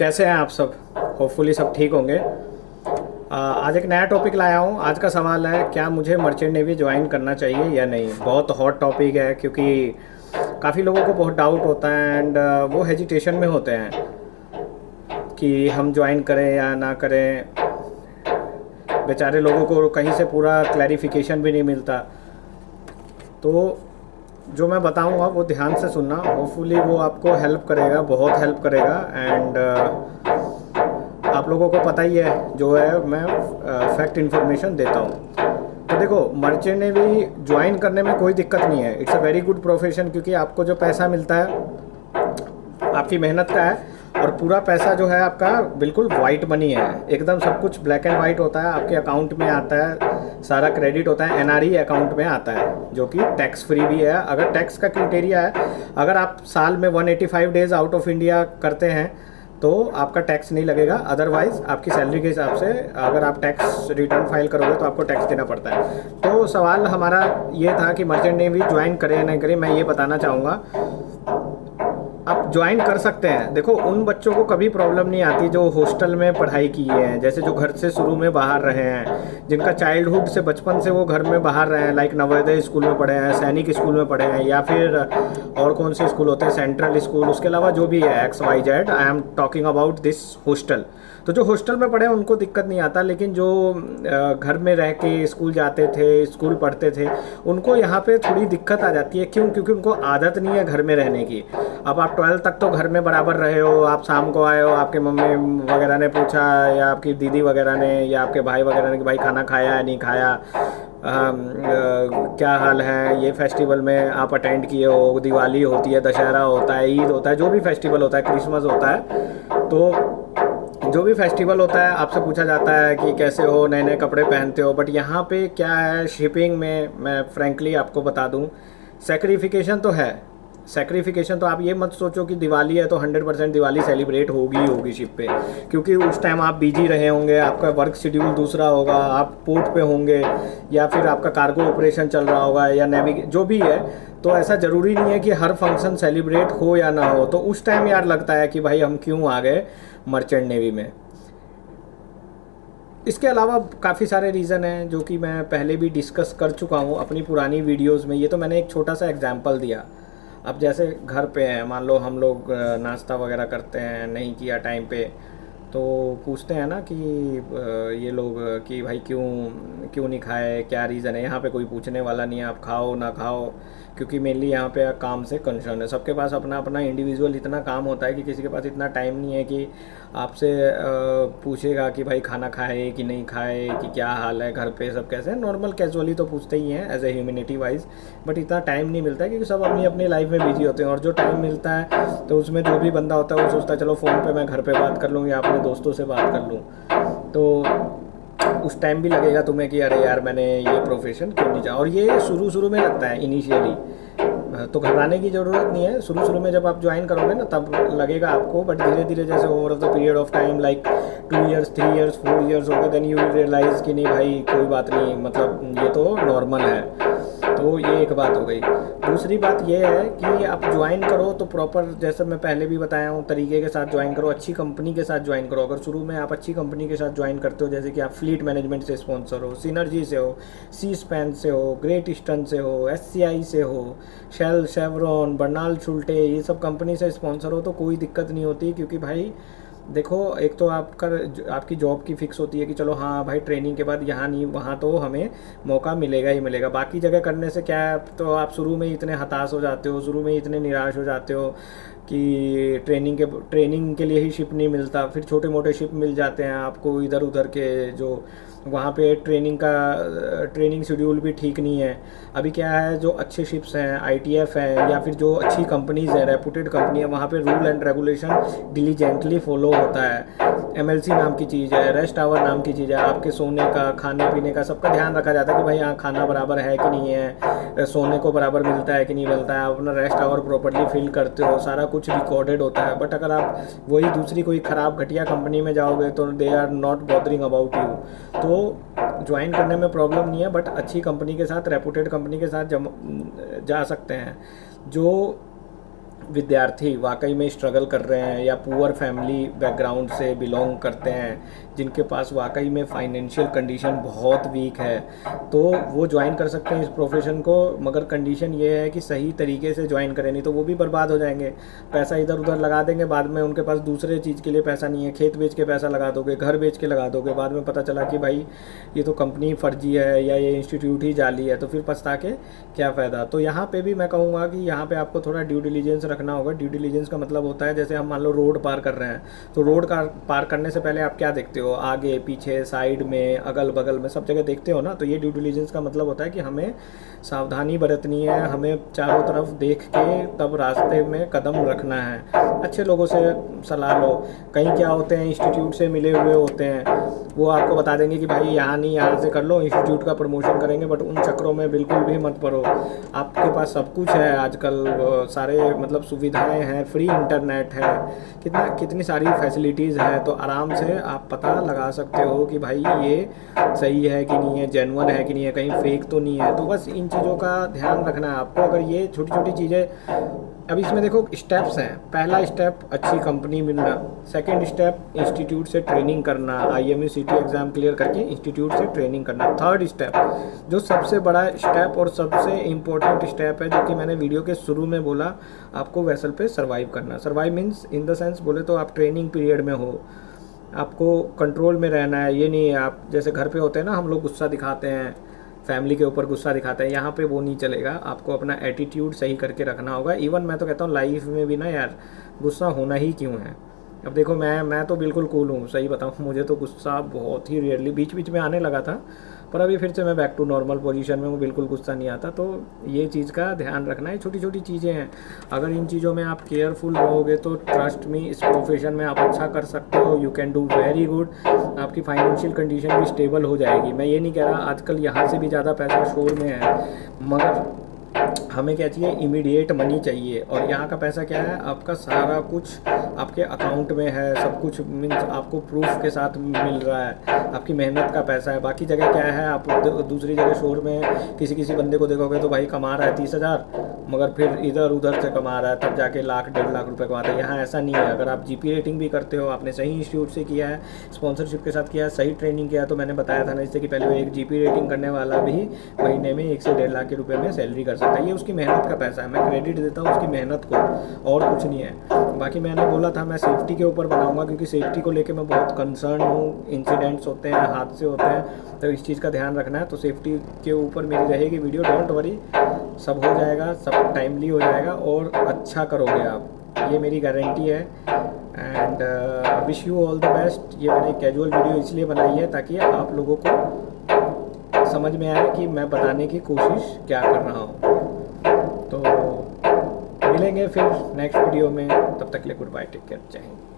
कैसे हैं आप सब। होपफुली सब ठीक होंगे। आज एक नया टॉपिक लाया हूँ। आज का सवाल है, क्या मुझे मर्चेंट नेवी ज्वाइन करना चाहिए या नहीं। बहुत हॉट टॉपिक है क्योंकि काफ़ी लोगों को बहुत डाउट होता है एंड वो हेजिटेशन में होते हैं कि हम ज्वाइन करें या ना करें। बेचारे लोगों को कहीं से पूरा क्लैरिफिकेशन भी नहीं मिलता। तो जो मैं बताऊंगा वो ध्यान से सुनना। होपफुली वो आपको हेल्प करेगा, बहुत हेल्प करेगा। एंड आप लोगों को पता ही है जो है, मैं फैक्ट इन्फॉर्मेशन देता हूँ। तो देखो, मर्चेंट नेवी ज्वाइन करने में कोई दिक्कत नहीं है। It's a very good profession, क्योंकि आपको जो पैसा मिलता है आपकी मेहनत का है। और पूरा पैसा जो है आपका बिल्कुल वाइट मनी है, एकदम सब कुछ ब्लैक एंड वाइट होता है, आपके अकाउंट में आता है, सारा क्रेडिट होता है, एनआरई अकाउंट में आता है, जो कि टैक्स फ्री भी है। अगर टैक्स का क्राइटेरिया है, अगर आप साल में 185 डेज आउट ऑफ इंडिया करते हैं तो आपका टैक्स नहीं लगेगा। अदरवाइज आपकी सैलरी के हिसाब से अगर आप टैक्स रिटर्न फाइल करोगे तो आपको टैक्स देना पड़ता है। तो सवाल हमारा ये था कि मर्चेंट नेवी ज्वाइन करें या नहीं करें। मैं ये बताना चाहूँगा, आप ज्वाइन कर सकते हैं। देखो, उन बच्चों को कभी प्रॉब्लम नहीं आती जो हॉस्टल में पढ़ाई किए हैं, जैसे जो घर से शुरू में बाहर रहे हैं, जिनका चाइल्डहुड से, बचपन से वो घर में बाहर रहे हैं, लाइक नवोदय स्कूल में पढ़े हैं, सैनिक स्कूल में पढ़े हैं, या फिर और कौन से स्कूल होते हैं, सेंट्रल स्कूल, उसके अलावा जो भी है XYZ। I am talking about this hostel. तो जो हॉस्टल में पढ़े हैं उनको दिक्कत नहीं आता, लेकिन जो घर में रह के स्कूल जाते थे, स्कूल पढ़ते थे, उनको यहाँ पे थोड़ी दिक्कत आ जाती है। क्यों? क्योंकि उनको आदत नहीं है घर में रहने की। अब आप 12 तक तो घर में बराबर रहे हो, आप शाम को आए हो, आपके मम्मी वगैरह ने पूछा, या आपकी दीदी वगैरह ने, या आपके भाई वगैरह ने कि भाई खाना खाया है नहीं खाया, क्या हाल है। ये फेस्टिवल में आप अटेंड किए हो, दिवाली होती है, दशहरा होता है, ईद होता है, जो भी फेस्टिवल होता है, क्रिसमस होता है, तो जो भी फेस्टिवल होता है आपसे पूछा जाता है कि कैसे हो, नए नए कपड़े पहनते हो। बट यहाँ पे क्या है, शिपिंग में मैं फ्रैंकली आपको बता दूँ, सेक्रीफिकेशन तो है। सेक्रीफिकेशन तो आप ये मत सोचो कि दिवाली है तो 100% दिवाली सेलिब्रेट होगी ही होगी शिप पे, क्योंकि उस टाइम आप बिजी रहे होंगे, आपका वर्क शेड्यूल दूसरा होगा, आप पोर्ट पे होंगे, या फिर आपका कार्गो ऑपरेशन चल रहा होगा, या नेवी जो भी है। तो ऐसा ज़रूरी नहीं है कि हर फंक्शन सेलिब्रेट हो या ना हो। तो उस टाइम यार लगता है कि भाई हम क्यों आ गए मर्चेंट नेवी में। इसके अलावा काफ़ी सारे रीज़न हैं जो कि मैं पहले भी डिस्कस कर चुका हूँ अपनी पुरानी वीडियोस में। ये तो मैंने एक छोटा सा एग्जांपल दिया। अब जैसे घर पे हैं, मान लो हम लोग नाश्ता वगैरह करते हैं, नहीं किया टाइम पे, तो पूछते हैं ना कि ये लोग कि भाई क्यों क्यों नहीं खाए, क्या रीज़न है। यहाँ पे कोई पूछने वाला नहीं है, आप खाओ ना खाओ, क्योंकि मेनली यहाँ पे काम से कंसर्न है। सबके पास अपना अपना इंडिविजुअल इतना काम होता है कि किसी के पास इतना टाइम नहीं है कि आपसे पूछेगा कि भाई खाना खाए कि नहीं खाए, कि क्या हाल है, घर पे सब कैसे हैं। नॉर्मल कैजुअली तो पूछते ही हैं as a humanity wise, but इतना टाइम नहीं मिलता है क्योंकि सब अपनी अपनी लाइफ में बिजी होते हैं। और जो टाइम मिलता है तो उसमें जो भी बंदा होता है वो सोचता है चलो फ़ोन पे मैं घर पे बात कर लूँ या अपने दोस्तों से बात कर लूँ। तो उस टाइम भी लगेगा तुम्हें कि अरे यार मैंने ये प्रोफेशन क्यों नहीं जा। और ये शुरू शुरू में लगता है इनिशियली, तो घबराने की ज़रूरत नहीं है। शुरू शुरू में जब आप ज्वाइन करोगे ना तब लगेगा आपको, बट धीरे धीरे जैसे over the period of time, like 2 years 3 years 4 years हो गए, देन यू विल रियलाइज़ कि नहीं भाई कोई बात नहीं, मतलब ये तो नॉर्मल है। तो ये एक बात हो गई। दूसरी बात ये है कि आप ज्वाइन करो तो प्रॉपर, जैसे मैं पहले भी बताया हूँ, तरीके के साथ ज्वाइन करो, अच्छी कंपनी के साथ ज्वाइन करो। अगर शुरू में आप अच्छी कंपनी के साथ ज्वाइन करते हो, जैसे कि आप फ्लीट मैनेजमेंट से स्पॉन्सर हो, सिनर्जी से हो, सी स्पैन से हो, ग्रेट ईस्टर्न से हो, SCI से हो, शेल, शेवरॉन, बर्नाल शुल्टे, ये सब कंपनी से स्पॉन्सर हो, तो कोई दिक्कत नहीं होती। क्योंकि भाई देखो, एक तो आपकी जॉब की फिक्स होती है कि चलो हाँ भाई ट्रेनिंग के बाद यहाँ नहीं वहाँ तो हमें मौका मिलेगा ही मिलेगा। बाकी जगह करने से क्या है, तो आप शुरू में ही इतने हताश हो जाते हो, शुरू में ही इतने निराश हो जाते हो कि ट्रेनिंग के लिए ही शिप नहीं मिलता। फिर छोटे मोटे शिप मिल जाते हैं आपको इधर उधर के, जो वहाँ पे ट्रेनिंग शेड्यूल भी ठीक नहीं है। अभी क्या है, जो अच्छे शिप्स हैं, ITF है, या फिर जो अच्छी कंपनीज़ हैं, रेपुटेड कंपनी है, वहाँ पे rule and regulation diligently follow होता है। MLC नाम की चीज़ है, रेस्ट आवर नाम की चीज़ है, आपके सोने का, खाने पीने का सबका ध्यान रखा जाता है कि भाई यहाँ खाना बराबर है कि नहीं है, सोने को बराबर मिलता है कि नहीं मिलता है, आप अपना रेस्ट आवर प्रॉपर्ली फिल करते हो, सारा कुछ रिकॉर्डेड होता है। बट अगर आप वही दूसरी कोई ख़राब घटिया कंपनी में जाओगे तो they are not bothering about you. तो ज्वाइन करने में प्रॉब्लम नहीं है, बट अच्छी कंपनी के साथ, रेपुटेड कंपनी के साथ जा सकते हैं। जो विद्यार्थी वाकई में स्ट्रगल कर रहे हैं या पुअर फैमिली बैकग्राउंड से बिलोंग करते हैं, जिनके पास वाकई में फाइनेंशियल कंडीशन बहुत वीक है, तो वो ज्वाइन कर सकते हैं इस प्रोफेशन को। मगर कंडीशन ये है कि सही तरीके से ज्वाइन करें, नहीं तो वो भी बर्बाद हो जाएंगे। पैसा इधर उधर लगा देंगे, बाद में उनके पास दूसरे चीज़ के लिए पैसा नहीं है, खेत बेच के पैसा लगा दोगे, घर बेच के लगा दोगे, बाद में पता चला कि भाई ये तो कंपनी फर्जी है या ये इंस्टीट्यूट ही जाली है, तो फिर पछता के क्या फ़ायदा। तो यहाँ पे भी मैं कहूँगा कि यहाँ पे आपको थोड़ा ड्यू डिलीजेंस रखना होगा। ड्यू डिलीजेंस का मतलब होता है, जैसे हम मान लो रोड पार कर रहे हैं, तो रोड का पार करने से पहले आप क्या देखते हो, आगे पीछे साइड में अगल बगल में सब जगह देखते हो ना। तो ये ड्यू डिलीजेंस का मतलब होता है कि हमें सावधानी बरतनी है, हमें चारों तरफ देख के तब रास्ते में कदम रखना है। अच्छे लोगों से सलाह लो। कहीं क्या होते हैं, इंस्टीट्यूट से मिले हुए होते हैं, वो आपको बता देंगे कि भाई यहाँ नहीं, यहाँ से कर लो, इंस्टीट्यूट का प्रमोशन करेंगे, बट उन चक्करों में बिल्कुल भी मत पड़ो। आपके पास सब कुछ है आजकल, सारे मतलब सुविधाएं हैं, फ्री इंटरनेट है, कितनी सारी फैसिलिटीज़ हैं, तो आराम से आप पता लगा सकते हो कि भाई ये सही है कि नहीं है, जेन्युइन है कि नहीं है, कहीं फेक तो नहीं है। तो बस इन चीज़ों का ध्यान रखना है आपको। अगर ये छोटी छोटी चीज़ें, अब इसमें देखो स्टेप्स हैं। पहला स्टेप अच्छी कंपनी मिलना, सेकंड स्टेप इंस्टीट्यूट से ट्रेनिंग करना, IMU CT एग्ज़ाम क्लियर करके इंस्टीट्यूट से ट्रेनिंग करना, थर्ड स्टेप जो सबसे बड़ा स्टेप और सबसे इम्पोर्टेंट स्टेप है, जो कि मैंने वीडियो के शुरू में बोला, आपको वेसल पे सर्वाइव करना। Survive means in the sense बोले तो आप ट्रेनिंग पीरियड में हो, आपको कंट्रोल में रहना है। ये नहीं है आप जैसे घर पे होते हैं ना, हम लोग गुस्सा दिखाते हैं, फैमिली के ऊपर गुस्सा दिखाते हैं, यहाँ पे वो नहीं चलेगा। आपको अपना एटीट्यूड सही करके रखना होगा। इवन मैं तो कहता हूँ लाइफ में भी ना यार, गुस्सा होना ही क्यों है। अब देखो मैं तो बिल्कुल कूल हूँ, सही बताऊँ, मुझे तो गुस्सा बहुत ही रेयरली बीच बीच में आने लगा था, पर अभी फिर से मैं बैक टू नॉर्मल पोजीशन में हूँ, बिल्कुल गुस्सा नहीं आता। तो ये चीज़ का ध्यान रखना है, छोटी छोटी चीज़ें हैं, अगर इन चीज़ों में आप केयरफुल रहोगे तो ट्रस्ट मी इस प्रोफेशन में आप अच्छा कर सकते हो। You can do very good. आपकी फाइनेंशियल कंडीशन भी स्टेबल हो जाएगी। मैं ये नहीं कह रहा आजकल यहाँ से भी ज़्यादा पैसा शोर में है, मगर हमें क्या चाहिए, इमीडिएट मनी चाहिए। और यहाँ का पैसा क्या है, आपका सारा कुछ आपके अकाउंट में है, सब कुछ मीन्स आपको प्रूफ के साथ मिल रहा है, आपकी मेहनत का पैसा है। बाकी जगह क्या है, आप दूसरी जगह शोर में किसी बंदे को देखोगे तो भाई कमा रहा है 30,000, मगर फिर इधर उधर से कमा रहा है, तब जाके लाख 1.5 लाख रुपए कमाता है। यहाँ ऐसा नहीं है। अगर आप GP रेटिंग भी करते हो, आपने सही इंस्टीट्यूट से किया है, स्पॉन्सरशिप के साथ किया है, सही ट्रेनिंग किया है, तो मैंने बताया था ना इससे कि पहले एक GP रेटिंग करने वाला भी महीने में 1 से 1.5 लाख के रुपए में सैलरी कर सकता है। ये उसकी मेहनत का पैसा है, मैं क्रेडिट देता हूँ उसकी मेहनत को, और कुछ नहीं है। बाकी मैंने बोला था मैं सेफ्टी के ऊपर बनाऊंगा, क्योंकि सेफ्टी को लेके मैं बहुत कंसर्न हूँ। इंसिडेंट्स होते हैं, हादसे होते हैं, तो इस चीज़ का ध्यान रखना है। तो सेफ्टी के ऊपर मेरी रहेगी वीडियो, डोंट वरी, सब हो जाएगा, सब टाइमली हो जाएगा और अच्छा करोगे आप, ये मेरी गारंटी है। And wish you all the best. ये मैंने कैजुअल वीडियो इसलिए बनाई है ताकि आप लोगों को समझ में आए कि मैं बताने की कोशिश क्या कर रहा हूँ। तो मिलेंगे फिर नेक्स्ट वीडियो में, तब तक के लिए गुड बाय, टेक केयर, जय हिंद।